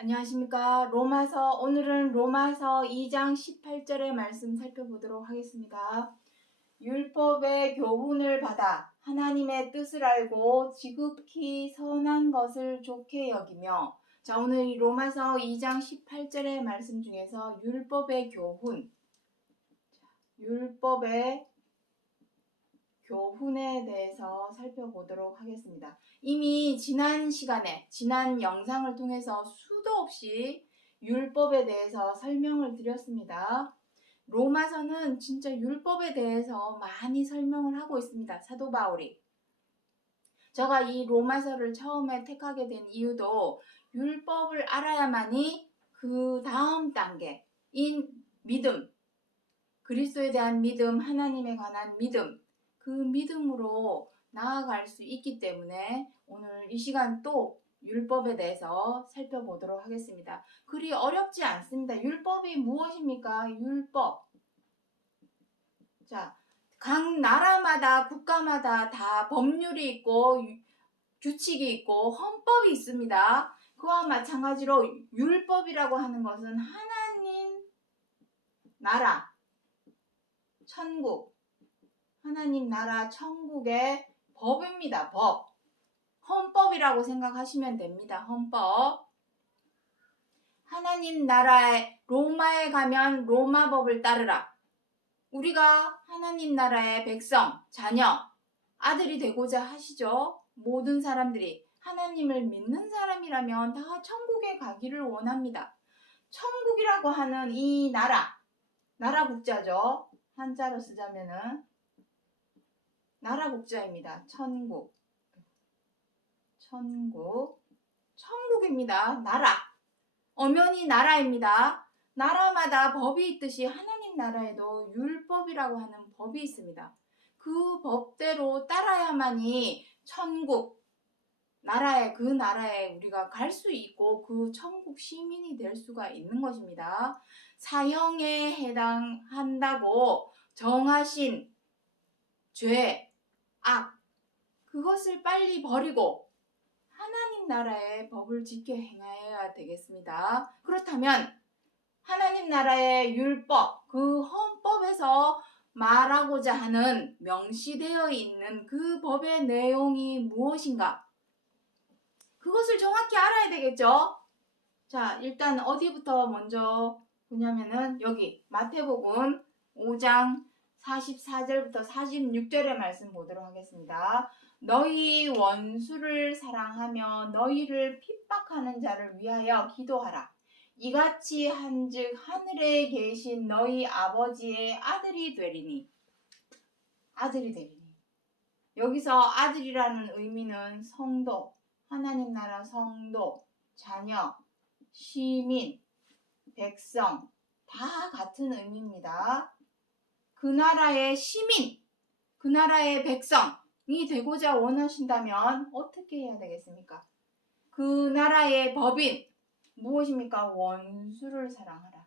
안녕하십니까. 오늘은 로마서 2장 18절의 말씀 살펴보도록 하겠습니다. 율법의 교훈을 받아 하나님의 뜻을 알고 지극히 선한 것을 좋게 여기며, 자, 오늘 이 로마서 2장 18절의 말씀 중에서 율법의 교훈에 대해서 살펴보도록 하겠습니다. 이미 지난 영상을 통해서 수도 없이 율법에 대해서 설명을 드렸습니다. 로마서는 진짜 율법에 대해서 많이 설명을 하고 있습니다. 사도 바울이. 제가 이 로마서를 처음에 택하게 된 이유도 율법을 알아야만이 그 다음 단계인 믿음, 그리스도에 대한 믿음, 하나님에 관한 믿음, 그 믿음으로 나아갈 수 있기 때문에 오늘 이 시간 또 율법에 대해서 살펴보도록 하겠습니다. 그리 어렵지 않습니다. 율법이 무엇입니까? 율법. 자, 각 나라마다 국가마다 다 법률이 있고 규칙이 있고 헌법이 있습니다. 그와 마찬가지로 율법이라고 하는 것은 하나님 나라, 천국, 하나님 나라 천국의 법입니다. 법. 헌법이라고 생각하시면 됩니다. 헌법. 하나님 나라의 로마에 가면 로마 법을 따르라. 우리가 하나님 나라의 백성, 자녀, 아들이 되고자 하시죠. 모든 사람들이 하나님을 믿는 사람이라면 다 천국에 가기를 원합니다. 천국이라고 하는 이 나라 국자죠. 한자로 쓰자면은 나라 국자입니다. 천국입니다. 나라. 엄연히 나라입니다. 나라마다 법이 있듯이 하나님 나라에도 율법이라고 하는 법이 있습니다. 그 법대로 따라야만이 천국, 그 나라에 우리가 갈 수 있고 그 천국 시민이 될 수가 있는 것입니다. 사형에 해당한다고 정하신 죄, 악, 그것을 빨리 버리고 하나님 나라의 법을 지켜 행하여야 되겠습니다. 그렇다면 하나님 나라의 율법, 그 헌법에서 말하고자 하는 명시되어 있는 그 법의 내용이 무엇인가? 그것을 정확히 알아야 되겠죠? 자, 일단 어디부터 먼저 보냐면은 여기 마태복음 5장 44절부터 46절의 말씀 보도록 하겠습니다. 너희 원수를 사랑하며 너희를 핍박하는 자를 위하여 기도하라. 이같이 한즉 하늘에 계신 너희 아버지의 아들이 되리니. 여기서 아들이라는 의미는 성도, 하나님 나라 성도, 자녀, 시민, 백성 다 같은 의미입니다. 그 나라의 시민, 그 나라의 백성이 되고자 원하신다면 어떻게 해야 되겠습니까? 그 나라의 법인 무엇입니까? 원수를 사랑하라.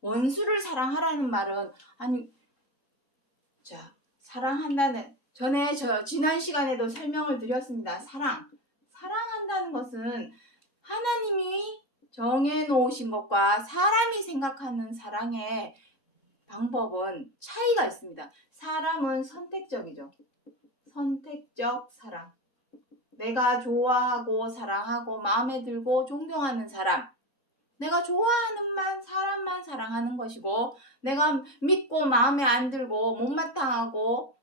원수를 사랑하라는 말은 사랑한다는 지난 시간에도 설명을 드렸습니다. 사랑한다는 것은 하나님이 정해놓으신 것과 사람이 생각하는 사랑의 방법은 차이가 있습니다. 사람은 선택적이죠. 선택적 사랑. 내가 좋아하고 사랑하고 마음에 들고 존경하는 사람. 내가 좋아하는 사람만 사랑하는 것이고, 내가 믿고 마음에 안 들고 못마땅하고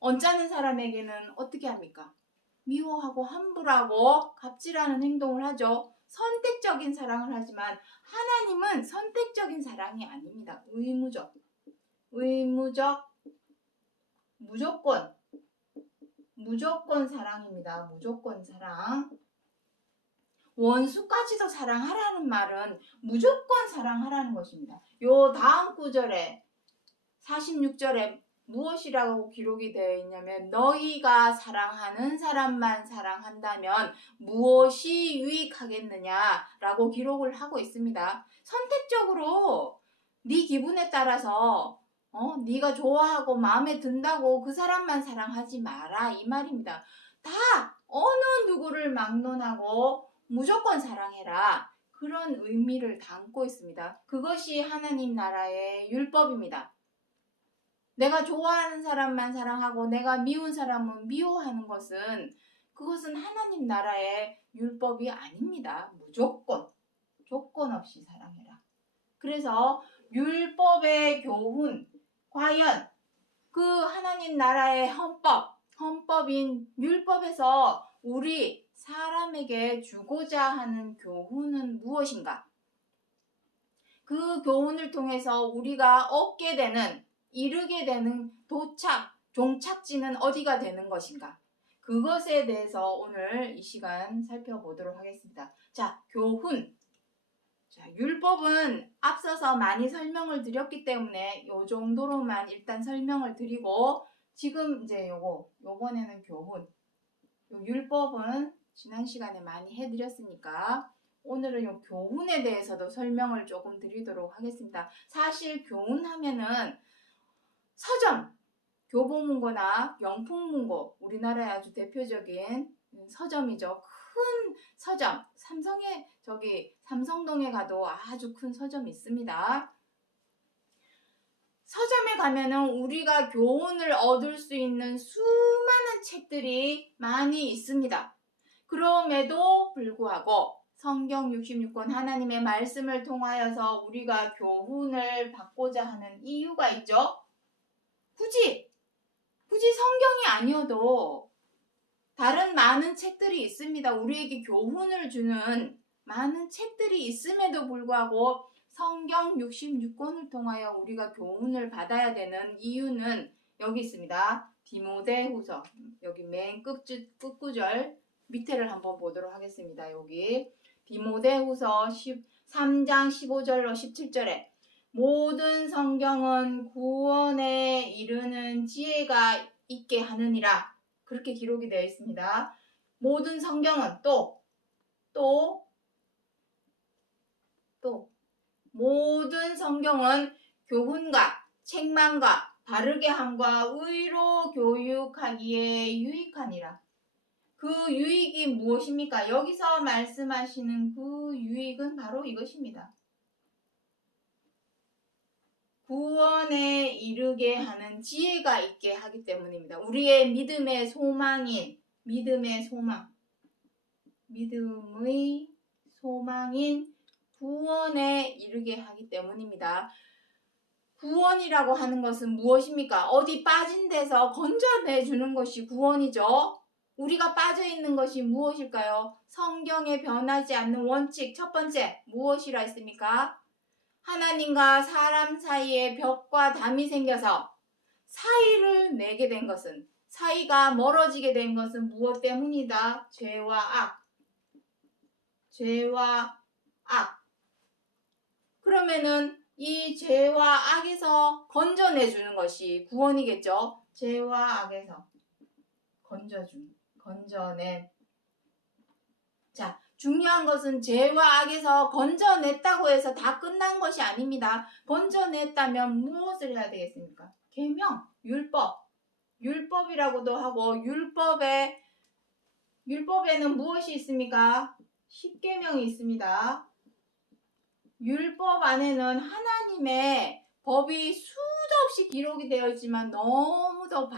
언짢은 사람에게는 어떻게 합니까? 미워하고 함부하고 갑질하는 행동을 하죠. 선택적인 사랑을 하지만 하나님은 선택적인 사랑이 아닙니다. 의무적, 무조건 사랑입니다. 무조건 사랑. 원수까지도 사랑하라는 말은 무조건 사랑하라는 것입니다. 요 다음 구절에 46절에 무엇이라고 기록이 되어 있냐면 너희가 사랑하는 사람만 사랑한다면 무엇이 유익하겠느냐라고 기록을 하고 있습니다. 선택적으로 네 기분에 따라서 네가 좋아하고 마음에 든다고 그 사람만 사랑하지 마라 이 말입니다. 다 어느 누구를 막론하고 무조건 사랑해라. 그런 의미를 담고 있습니다. 그것이 하나님 나라의 율법입니다. 내가 좋아하는 사람만 사랑하고 내가 미운 사람은 미워하는 것은 그것은 하나님 나라의 율법이 아닙니다. 무조건 조건 없이 사랑해라. 그래서 율법의 교훈, 과연 그 하나님 나라의 헌법인 율법에서 우리 사람에게 주고자 하는 교훈은 무엇인가? 그 교훈을 통해서 우리가 얻게 되는, 이르게 되는 종착지는 어디가 되는 것인가? 그것에 대해서 오늘 이 시간 살펴보도록 하겠습니다. 자, 교훈. 자, 율법은 앞서서 많이 설명을 드렸기 때문에 요 정도로만 일단 설명을 드리고, 지금 이제 요번에는 교훈. 요 율법은 지난 시간에 많이 해드렸으니까 오늘은 요 교훈에 대해서도 설명을 조금 드리도록 하겠습니다. 사실 교훈하면은 서점, 교보문고나 영풍문고, 우리나라의 아주 대표적인 서점이죠. 큰 서점, 삼성동에 가도 아주 큰 서점이 있습니다. 서점에 가면은 우리가 교훈을 얻을 수 있는 수많은 책들이 많이 있습니다. 그럼에도 불구하고 성경 66권 하나님의 말씀을 통하여서 우리가 교훈을 받고자 하는 이유가 있죠. 굳이 성경이 아니어도 다른 많은 책들이 있습니다. 우리에게 교훈을 주는 많은 책들이 있음에도 불구하고 성경 66권을 통하여 우리가 교훈을 받아야 되는 이유는 여기 있습니다. 디모데후서, 여기 맨 끝구절 밑에를 한번 보도록 하겠습니다. 여기 디모데후서 3장 15절로 17절에 모든 성경은 구원에 이르는 지혜가 있게 하느니라, 그렇게 기록이 되어 있습니다. 모든 성경은 모든 성경은 교훈과 책망과 바르게 함과 의로 교육하기에 유익하니라. 그 유익이 무엇입니까? 여기서 말씀하시는 그 유익은 바로 이것입니다. 구원에 이르게 하는 지혜가 있게 하기 때문입니다. 우리의 믿음의 소망인 구원에 이르게 하기 때문입니다. 구원이라고 하는 것은 무엇입니까? 어디 빠진 데서 건져내주는 것이 구원이죠. 우리가 빠져있는 것이 무엇일까요? 성경에 변하지 않는 원칙, 첫 번째 무엇이라 했습니까? 하나님과 사람 사이에 벽과 담이 생겨서 사이를 내게 된 것은, 사이가 멀어지게 된 것은 무엇 때문이다? 죄와 악. 그러면은 이 죄와 악에서 건져내주는 것이 구원이겠죠. 죄와 악에서 건져내. 자, 중요한 것은 죄와 악에서 건져냈다고 해서 다 끝난 것이 아닙니다. 건져냈다면 무엇을 해야 되겠습니까? 계명, 율법이라고도 하고, 율법에는 무엇이 있습니까? 십계명이 있습니다. 율법 안에는 하나님의 법이 수도 없이 기록이 되어 있지만 너무도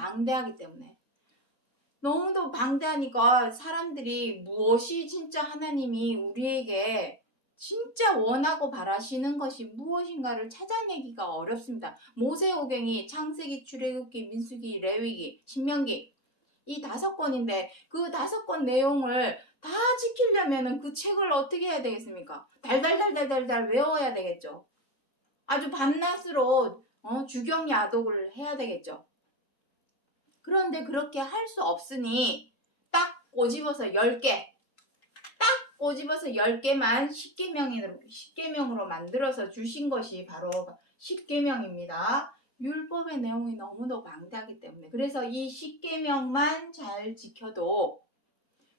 방대하니까 사람들이 무엇이 진짜 하나님이 우리에게 진짜 원하고 바라시는 것이 무엇인가를 찾아내기가 어렵습니다. 모세오경이 창세기, 출애굽기, 민수기, 레위기, 신명기, 이 5권인데 그 5권 내용을 다 지키려면 그 책을 어떻게 해야 되겠습니까? 달달달 외워야 되겠죠. 아주 밤낮으로 주경야독을 해야 되겠죠. 그런데 그렇게 할 수 없으니 딱 꼬집어서 10개만 십계명으로 만들어서 주신 것이 바로 십계명입니다. 율법의 내용이 너무도 방대하기 때문에, 그래서 이 십계명만 잘 지켜도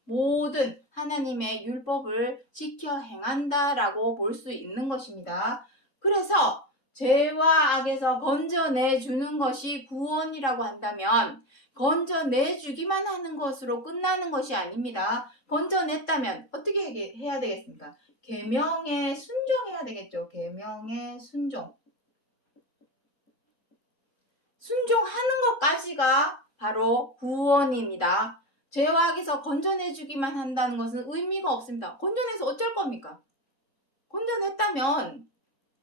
모든 하나님의 율법을 지켜 행한다라고 볼 수 있는 것입니다. 그래서 죄와 악에서 건져내 주는 것이 구원이라고 한다면 건져내주기만 하는 것으로 끝나는 것이 아닙니다. 건져냈다면 어떻게 해야 되겠습니까? 계명에 순종해야 되겠죠. 계명에 순종. 순종하는 것까지가 바로 구원입니다. 죄와 악에서 건져내주기만 한다는 것은 의미가 없습니다. 건져내서 어쩔 겁니까? 건져냈다면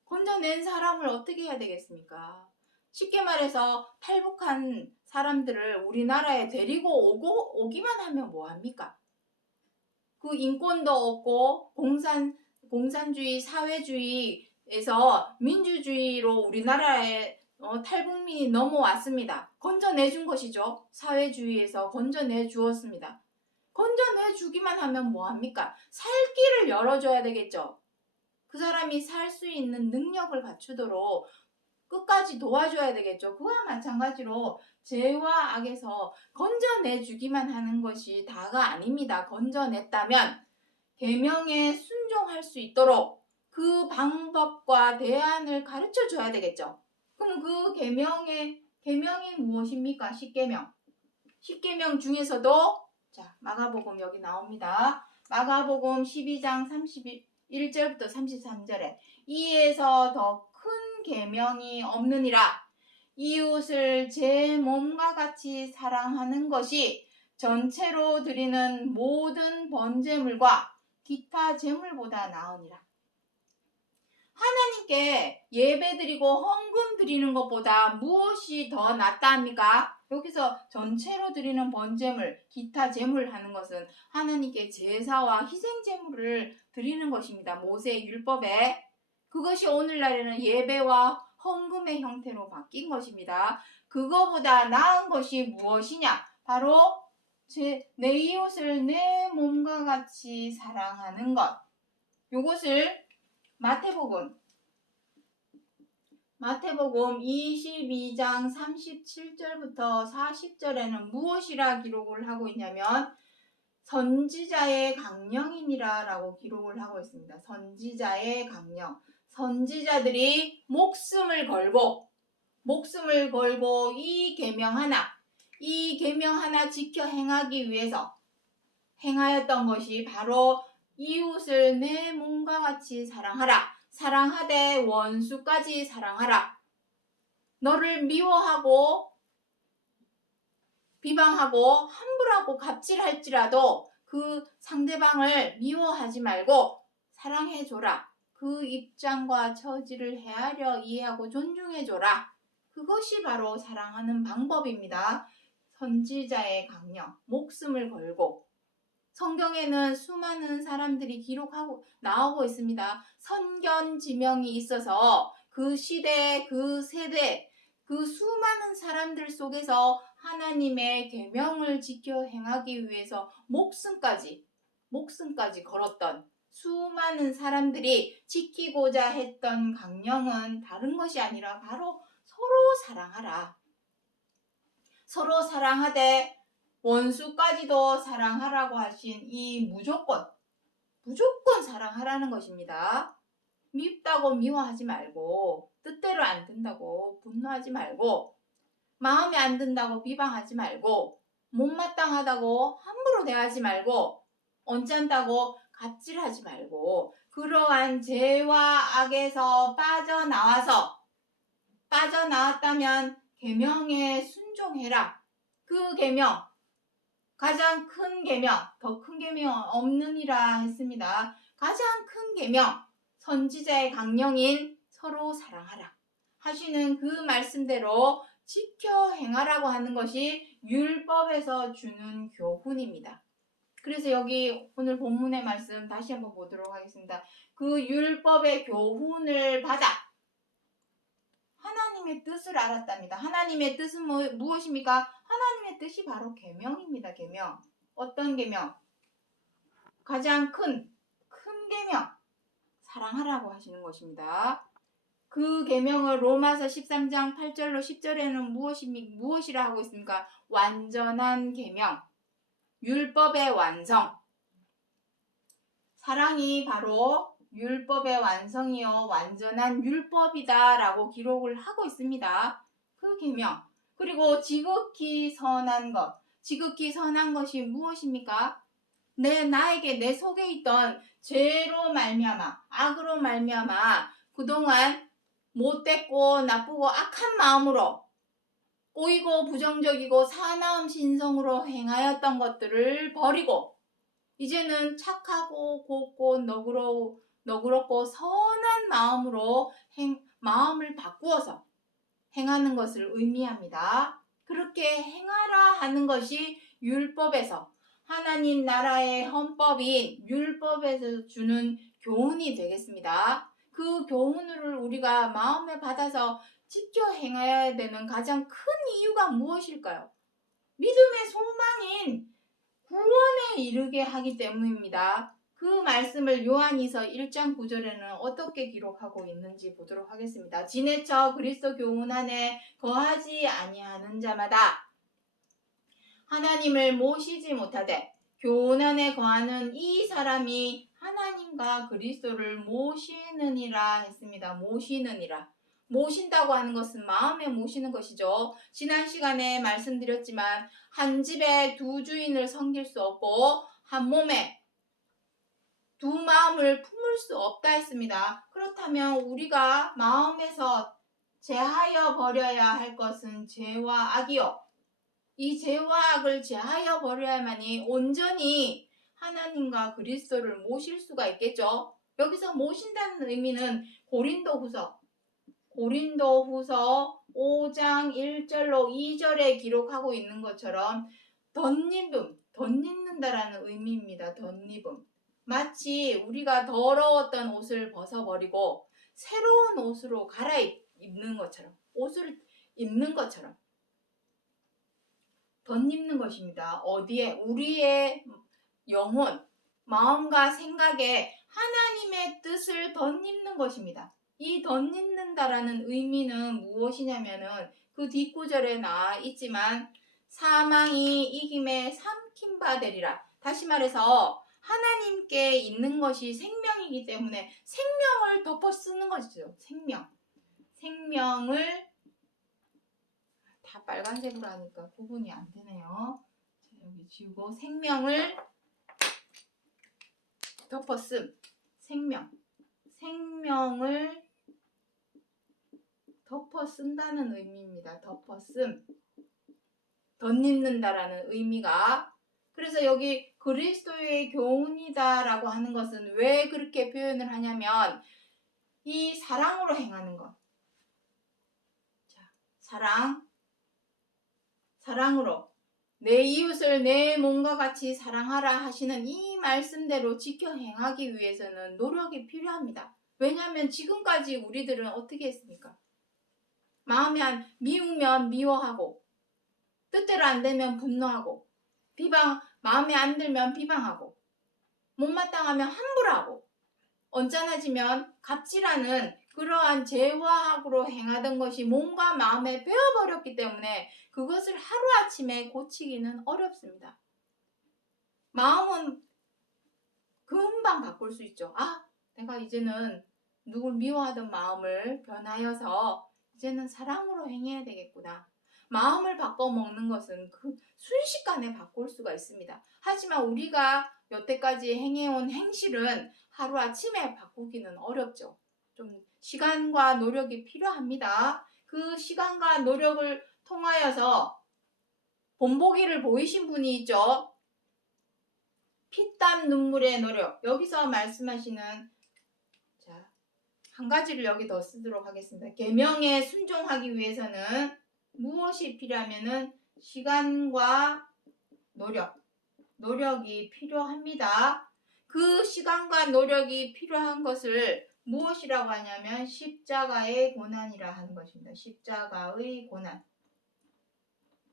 건져낸 사람을 어떻게 해야 되겠습니까? 쉽게 말해서 탈북한 사람들을 우리나라에 데리고 오기만 하면 뭐합니까? 그 인권도 없고 공산주의 사회주의에서 민주주의로 우리나라에 탈북민이 넘어왔습니다. 건져내준 것이죠. 사회주의에서 건져내 주었습니다. 건져내 주기만 하면 뭐합니까? 살 길을 열어줘야 되겠죠. 그 사람이 살 수 있는 능력을 갖추도록 끝까지 도와줘야 되겠죠. 그와 마찬가지로 죄와 악에서 건져내 주기만 하는 것이 다가 아닙니다. 건져냈다면 계명에 순종할 수 있도록 그 방법과 대안을 가르쳐 줘야 되겠죠. 그럼 그 계명이 무엇입니까? 십계명. 십계명 중에서도 자, 마가복음 여기 나옵니다. 마가복음 12장 31절부터 33절에 이에서 더 큰 계명이 없느니라. 이웃을 제 몸과 같이 사랑하는 것이 전체로 드리는 모든 번제물과 기타 제물보다 나으니라. 하나님께 예배드리고 헌금 드리는 것보다 무엇이 더 낫다 합니까? 여기서 전체로 드리는 번제물, 기타 제물 하는 것은 하나님께 제사와 희생 제물을 드리는 것입니다. 모세의 율법에. 그것이 오늘날에는 예배와 헌금의 형태로 바뀐 것입니다. 그거보다 나은 것이 무엇이냐? 바로 내 이웃을 내 몸과 같이 사랑하는 것. 이것을 마태복음 22장 37절부터 40절에는 무엇이라 기록을 하고 있냐면 선지자의 강령이니라 라고 기록을 하고 있습니다. 선지자의 강령. 선지자들이 목숨을 걸고 이 계명 하나 지켜 행하기 위해서 행하였던 것이 바로 이웃을 내 몸과 같이 사랑하라. 사랑하되 원수까지 사랑하라. 너를 미워하고 비방하고 함부로하고 갑질할지라도 그 상대방을 미워하지 말고 사랑해줘라. 그 입장과 처지를 헤아려 이해하고 존중해줘라. 그것이 바로 사랑하는 방법입니다. 선지자의 강령, 목숨을 걸고. 성경에는 수많은 사람들이 나오고 있습니다. 선견지명이 있어서 그 시대, 그 세대, 그 수많은 사람들 속에서 하나님의 계명을 지켜 행하기 위해서 목숨까지 걸었던 수많은 사람들이 지키고자 했던 강령은 다른 것이 아니라 바로 서로 사랑하라. 서로 사랑하되 원수까지도 사랑하라고 하신 이 무조건 사랑하라는 것입니다. 밉다고 미워하지 말고, 뜻대로 안 든다고 분노하지 말고, 마음에 안 든다고 비방하지 말고, 못마땅하다고 함부로 대하지 말고, 언짢다고 갑질하지 말고, 그러한 죄와 악에서 빠져나왔다면 계명에 순종해라. 그 계명, 가장 큰 계명, 더 큰 계명 없느니라 했습니다. 가장 큰 계명, 선지자의 강령인 서로 사랑하라 하시는 그 말씀대로 지켜 행하라고 하는 것이 율법에서 주는 교훈입니다. 그래서 여기 오늘 본문의 말씀 다시 한번 보도록 하겠습니다. 그 율법의 교훈을 받아 하나님의 뜻을 알았답니다. 하나님의 뜻은 무엇입니까? 하나님의 뜻이 바로 계명입니다. 계명. 어떤 계명? 가장 큰 계명. 사랑하라고 하시는 것입니다. 그 계명을 로마서 13장 8절로 10절에는 무엇이라 하고 있습니까? 완전한 계명. 율법의 완성. 사랑이 바로 율법의 완성이요 완전한 율법이다 라고 기록을 하고 있습니다. 그 계명. 그리고 지극히 선한 것. 지극히 선한 것이 무엇입니까? 나에게 내 속에 있던 죄로 말미암아, 악으로 말미암아 그동안 못됐고 나쁘고 악한 마음으로 꼬이고 부정적이고 사나움 신성으로 행하였던 것들을 버리고 이제는 착하고 곱고 너그럽고 선한 마음으로 마음을 바꾸어서 행하는 것을 의미합니다. 그렇게 행하라 하는 것이 율법에서 하나님 나라의 헌법인 율법에서 주는 교훈이 되겠습니다. 그 교훈을 우리가 마음에 받아서 지켜 행해야 되는 가장 큰 이유가 무엇일까요? 믿음의 소망인 구원에 이르게 하기 때문입니다. 그 말씀을 요한이서 1장 9절에는 어떻게 기록하고 있는지 보도록 하겠습니다. 지내쳐 그리스도 교훈 안에 거하지 아니하는 자마다 하나님을 모시지 못하되 교훈 안에 거하는 이 사람이 하나님과 그리스도를 모시느니라 했습니다. 모시느니라. 모신다고 하는 것은 마음에 모시는 것이죠. 지난 시간에 말씀드렸지만 한 집에 두 주인을 섬길 수 없고 한 몸에 두 마음을 품을 수 없다 했습니다. 그렇다면 우리가 마음에서 제하여 버려야 할 것은 죄와 악이요. 이 죄와 악을 제하여 버려야만이 온전히 하나님과 그리스도를 모실 수가 있겠죠. 여기서 모신다는 의미는 고린도후서 5장 1절로 2절에 기록하고 있는 것처럼 덧입는다라는 의미입니다. 덧입음. 마치 우리가 더러웠던 옷을 벗어버리고 새로운 옷으로 갈아입는 것처럼, 옷을 입는 것처럼 덧입는 것입니다. 어디에? 우리의 영혼, 마음과 생각에 하나님의 뜻을 덧입는 것입니다. 이 덧입는다라는 의미는 무엇이냐면은 그 뒷구절에 나와 있지만 사망이 이김에 삼킨 바 되리라. 다시 말해서 하나님께 있는 것이 생명이기 때문에 생명을 덮어 쓰는 것이죠. 생명을 다 빨간색으로 하니까 구분이 안 되네요. 여기 지우고 생명을 덮어쓰. 생명을 덮어쓴다는 의미입니다. 덮어씀. 덧입는다라는 의미가. 그래서 여기 그리스도의 교훈이다라고 하는 것은 왜 그렇게 표현을 하냐면 이 사랑으로 행하는 것. 자, 사랑으로 내 이웃을 내 몸과 같이 사랑하라 하시는 이 말씀대로 지켜 행하기 위해서는 노력이 필요합니다. 왜냐하면 지금까지 우리들은 어떻게 했습니까? 마음에 미우면 미워하고 뜻대로 안 되면 분노하고 마음에 안 들면 비방하고 못마땅하면 함부로하고 언짢아지면 갑질하는 그러한 죄와 악으로 행하던 것이 몸과 마음에 배어버렸기 때문에 그것을 하루아침에 고치기는 어렵습니다. 마음은 금방 바꿀 수 있죠. 내가 이제는 누굴 미워하던 마음을 변하여서 이제는 사랑으로 행해야 되겠구나. 마음을 바꿔먹는 것은 그 순식간에 바꿀 수가 있습니다. 하지만 우리가 여태까지 행해온 행실은 하루아침에 바꾸기는 어렵죠. 좀 시간과 노력이 필요합니다. 그 시간과 노력을 통하여서 본보기를 보이신 분이 있죠. 피땀 눈물의 노력. 여기서 말씀하시는 한 가지를 여기 더 쓰도록 하겠습니다. 계명에 순종하기 위해서는 무엇이 필요하면은 시간과 노력이 필요합니다. 그 시간과 노력이 필요한 것을 무엇이라고 하냐면 십자가의 고난이라 하는 것입니다. 십자가의 고난.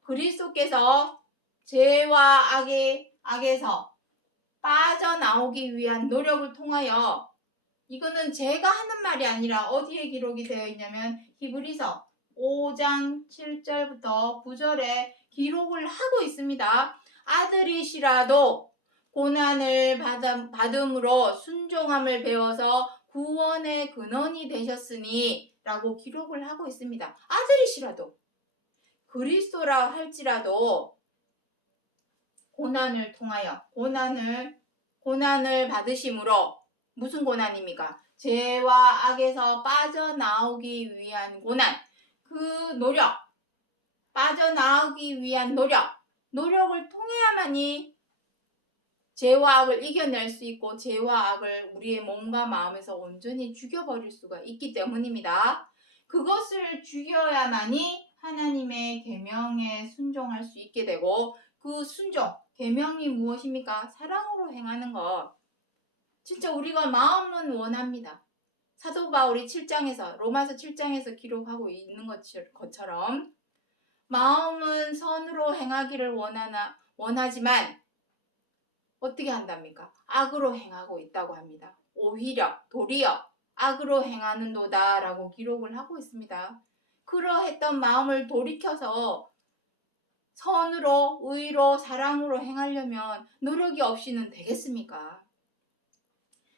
그리스도께서 죄와 악에서 빠져나오기 위한 노력을 통하여 이거는 제가 하는 말이 아니라 어디에 기록이 되어 있냐면 히브리서 5장 7절부터 9절에 기록을 하고 있습니다. 아들이시라도 고난을 받음으로 순종함을 배워서 구원의 근원이 되셨으니 라고 기록을 하고 있습니다. 아들이시라도 그리스도라 할지라도 고난을 통하여 고난을 받으심으로 무슨 고난입니까? 죄와 악에서 빠져나오기 위한 고난. 그 노력, 빠져나오기 위한 노력을 통해야만이 죄와 악을 이겨낼 수 있고 죄와 악을 우리의 몸과 마음에서 온전히 죽여버릴 수가 있기 때문입니다. 그것을 죽여야만이 하나님의 계명에 순종할 수 있게 되고, 그 순종, 계명이 무엇입니까? 사랑으로 행하는 것. 진짜 우리가 마음은 원합니다. 사도 바울이 7장에서 로마서 7장에서 기록하고 있는 것처럼 마음은 선으로 행하기를 원하지만 어떻게 한답니까? 악으로 행하고 있다고 합니다. 오히려 도리어 악으로 행하는도다 라고 기록을 하고 있습니다. 그러했던 마음을 돌이켜서 선으로, 의로, 사랑으로 행하려면 노력이 없이는 되겠습니까?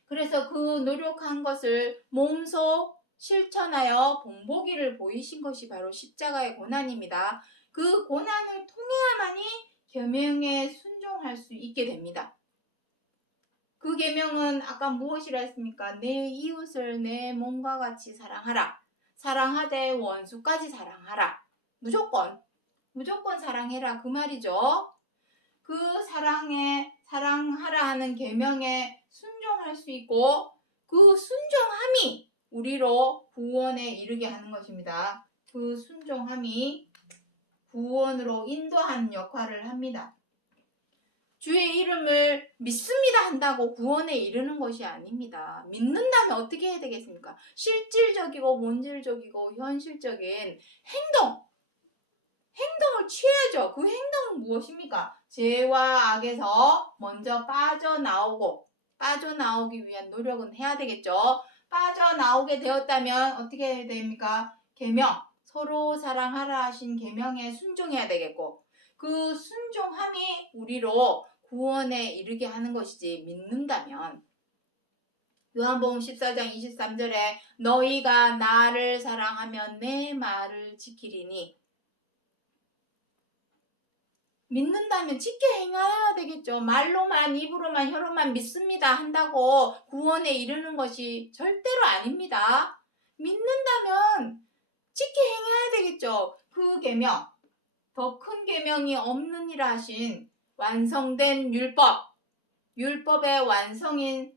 그래서 그 노력한 것을 몸소 실천하여 본보기를 보이신 것이 바로 십자가의 고난입니다. 그 고난을 통해야만이 계명에 순종할 수 있게 됩니다. 그 계명은 아까 무엇이라 했습니까? 내 이웃을 내 몸과 같이 사랑하라. 사랑하되 원수까지 사랑하라. 무조건 사랑해라 그 말이죠. 그 사랑하라 하는 계명에 순종할 수 있고, 그 순종함이 우리로 구원에 이르게 하는 것입니다. 그 순종함이 구원으로 인도하는 역할을 합니다. 주의 이름을 믿습니다 한다고 구원에 이르는 것이 아닙니다. 믿는다면 어떻게 해야 되겠습니까? 실질적이고 본질적이고 현실적인 행동을 취해야죠. 그 행동은 무엇입니까? 죄와 악에서 먼저 빠져나오기 위한 노력은 해야 되겠죠. 빠져나오게 되었다면 어떻게 해야 됩니까? 계명, 서로 사랑하라 하신 계명에 순종해야 되겠고, 그 순종함이 우리로 구원에 이르게 하는 것이지, 믿는다면. 요한복음 14장 23절에 너희가 나를 사랑하면 내 말을 지키리니, 믿는다면 짓게 행해야 되겠죠. 말로만, 입으로만, 혀로만 믿습니다 한다고 구원에 이르는 것이 절대로 아닙니다. 믿는다면 짓게 행해야 되겠죠. 그 계명, 더 큰 계명이 없느니라 하신 완성된 율법의 완성인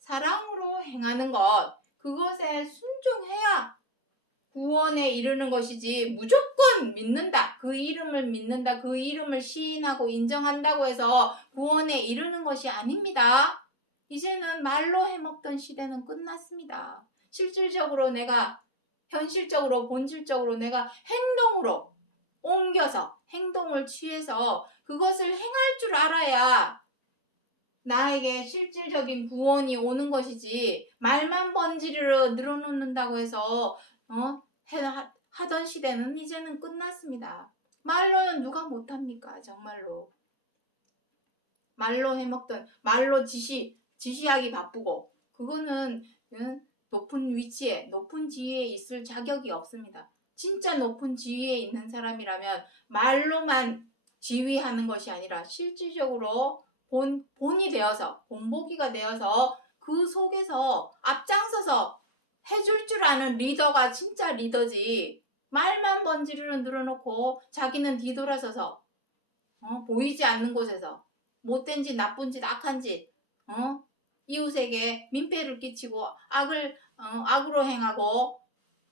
사랑으로 행하는 것, 그것에 순종해야 구원에 이르는 것이지, 무조건 믿는다, 그 이름을 믿는다, 그 이름을 시인하고 인정한다고 해서 구원에 이르는 것이 아닙니다. 이제는 말로 해먹던 시대는 끝났습니다. 실질적으로 현실적으로, 본질적으로 내가 행동으로 옮겨서 행동을 취해서 그것을 행할 줄 알아야 나에게 실질적인 구원이 오는 것이지, 말만 번지르르 늘어놓는다고 해서 하던 시대는 이제는 끝났습니다. 말로는 누가 못합니까? 정말로. 말로 해먹던, 말로 지시하기 바쁘고, 그거는 높은 위치에, 높은 지위에 있을 자격이 없습니다. 진짜 높은 지위에 있는 사람이라면 말로만 지휘하는 것이 아니라 실질적으로 본이 되어서, 본보기가 되어서 그 속에서 앞장서서 해줄 줄 아는 리더가 진짜 리더지, 말만 번지르르 늘어놓고 자기는 뒤돌아서서 보이지 않는 곳에서 못된 짓, 나쁜 짓, 악한 짓, 이웃에게 민폐를 끼치고 악으로 행하고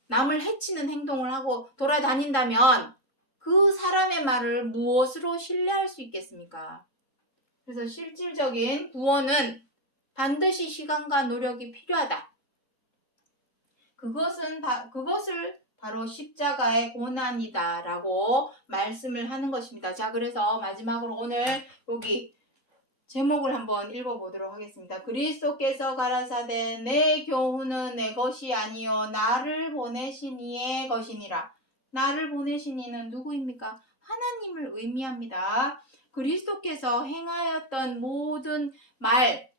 남을 해치는 행동을 하고 돌아다닌다면 그 사람의 말을 무엇으로 신뢰할 수 있겠습니까? 그래서 실질적인 구원은 반드시 시간과 노력이 필요하다. 그것을 바로 십자가의 고난이다 라고 말씀을 하는 것입니다. 자, 그래서 마지막으로 오늘 여기 제목을 한번 읽어보도록 하겠습니다. 그리스도께서 가라사대 내 교훈은 내 것이 아니요 나를 보내신 이의 것이니라. 나를 보내신 이는 누구입니까? 하나님을 의미합니다. 그리스도께서 행하였던 모든 말,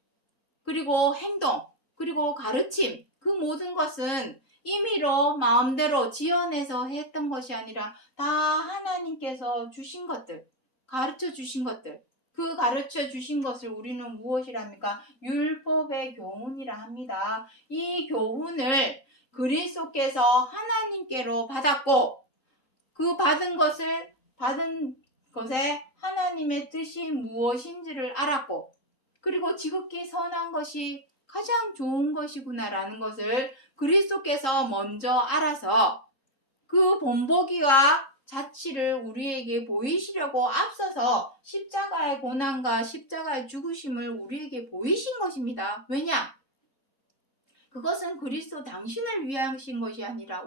그리고 행동, 그리고 가르침, 그 모든 것은 임의로 마음대로 지어내서 했던 것이 아니라 다 하나님께서 주신 것들, 가르쳐 주신 것들, 그 가르쳐 주신 것을 우리는 무엇이랍니까? 율법의 교훈이라 합니다. 이 교훈을 그리스도께서 하나님께로 받았고 그 받은 것에 하나님의 뜻이 무엇인지를 알았고 그리고 지극히 선한 것이 가장 좋은 것이구나라는 것을 그리스도께서 먼저 알아서 그 본보기와 자치를 우리에게 보이시려고 앞서서 십자가의 고난과 십자가의 죽으심을 우리에게 보이신 것입니다. 왜냐? 그것은 그리스도 당신을 위하신 것이 아니라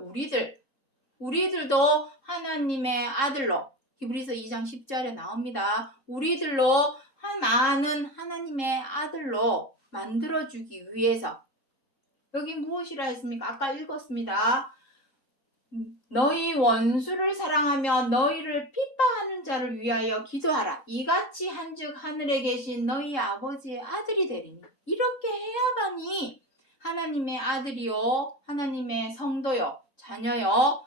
우리들도 하나님의 아들로 히브리서 2장 10절에 나옵니다. 우리들로 많은 하나님의 아들로 만들어주기 위해서 여기 무엇이라 했습니까? 아까 읽었습니다. 너희 원수를 사랑하며 너희를 핍박하는 자를 위하여 기도하라. 이같이 한즉 하늘에 계신 너희 아버지의 아들이 되리니. 이렇게 해야만이 하나님의 아들이요 하나님의 성도요 자녀요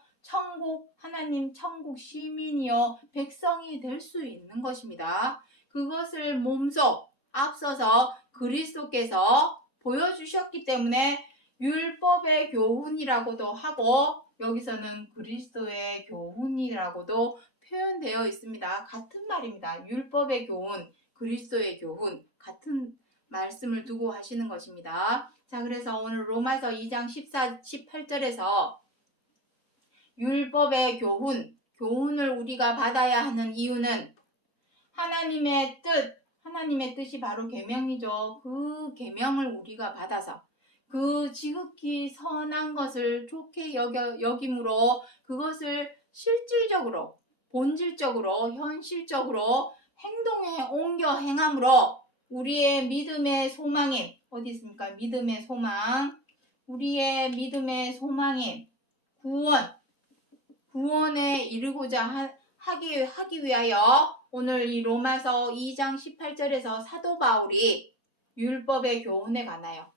하나님 천국 시민이요 백성이 될 수 있는 것입니다. 그것을 몸소 앞서서 그리스도께서 보여주셨기 때문에 율법의 교훈이라고도 하고 여기서는 그리스도의 교훈이라고도 표현되어 있습니다. 같은 말입니다. 율법의 교훈, 그리스도의 교훈 같은 말씀을 두고 하시는 것입니다. 자, 그래서 오늘 로마서 2장 18절에서 율법의 교훈을 우리가 받아야 하는 이유는 하나님의 뜻이 바로 계명이죠. 그 계명을 우리가 받아서 그 지극히 선한 것을 좋게 여김으로 그것을 실질적으로, 본질적으로, 현실적으로 행동에 옮겨 행함으로 우리의 믿음의 소망인 어디 있습니까? 믿음의 소망, 우리의 믿음의 소망인 구원에 이르고자 하기 위하여 오늘 이 로마서 2장 18절에서 사도 바울이 율법의 교훈에 관하여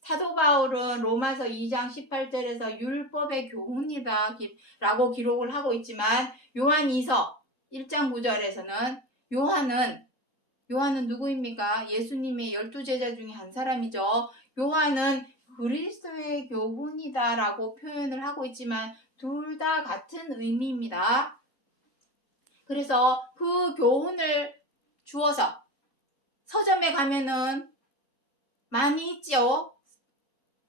사도 바울은 로마서 2장 18절에서 율법의 교훈이라고 기록을 하고 있지만 요한2서 1장 9절에서는 요한은 누구입니까? 예수님의 12제자 중에 한 사람이죠. 요한은 그리스도의 교훈이다라고 표현을 하고 있지만 둘 다 같은 의미입니다. 그래서 그 교훈을 주어서 서점에 가면은 많이 있죠.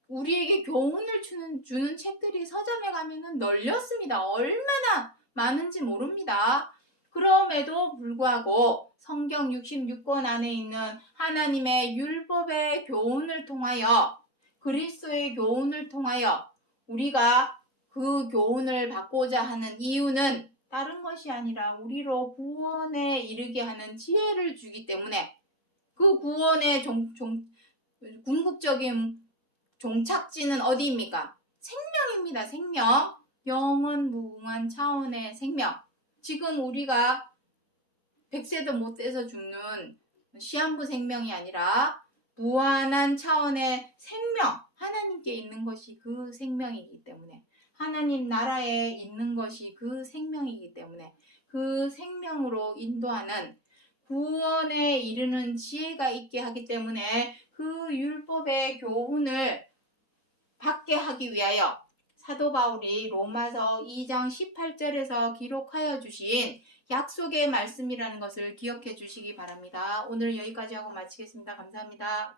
우리에게 교훈을 주는 책들이 서점에 가면은 널렸습니다. 얼마나 많은지 모릅니다. 그럼에도 불구하고 성경 66권 안에 있는 하나님의 율법의 교훈을 통하여 그리스도의 교훈을 통하여 우리가 그 교훈을 받고자 하는 이유는 다른 것이 아니라 우리로 구원에 이르게 하는 지혜를 주기 때문에 그 구원의 궁극적인 종착지는 어디입니까? 생명입니다. 생명. 영원 무궁한 차원의 생명. 지금 우리가 100세도 못 돼서 죽는 시한부 생명이 아니라 무한한 차원의 생명. 하나님께 있는 것이 그 생명이기 때문에 하나님 나라에 있는 것이 그 생명이기 때문에 그 생명으로 인도하는 구원에 이르는 지혜가 있게 하기 때문에 그 율법의 교훈을 받게 하기 위하여 사도 바울이 로마서 2장 18절에서 기록하여 주신 약속의 말씀이라는 것을 기억해 주시기 바랍니다. 오늘 여기까지 하고 마치겠습니다. 감사합니다.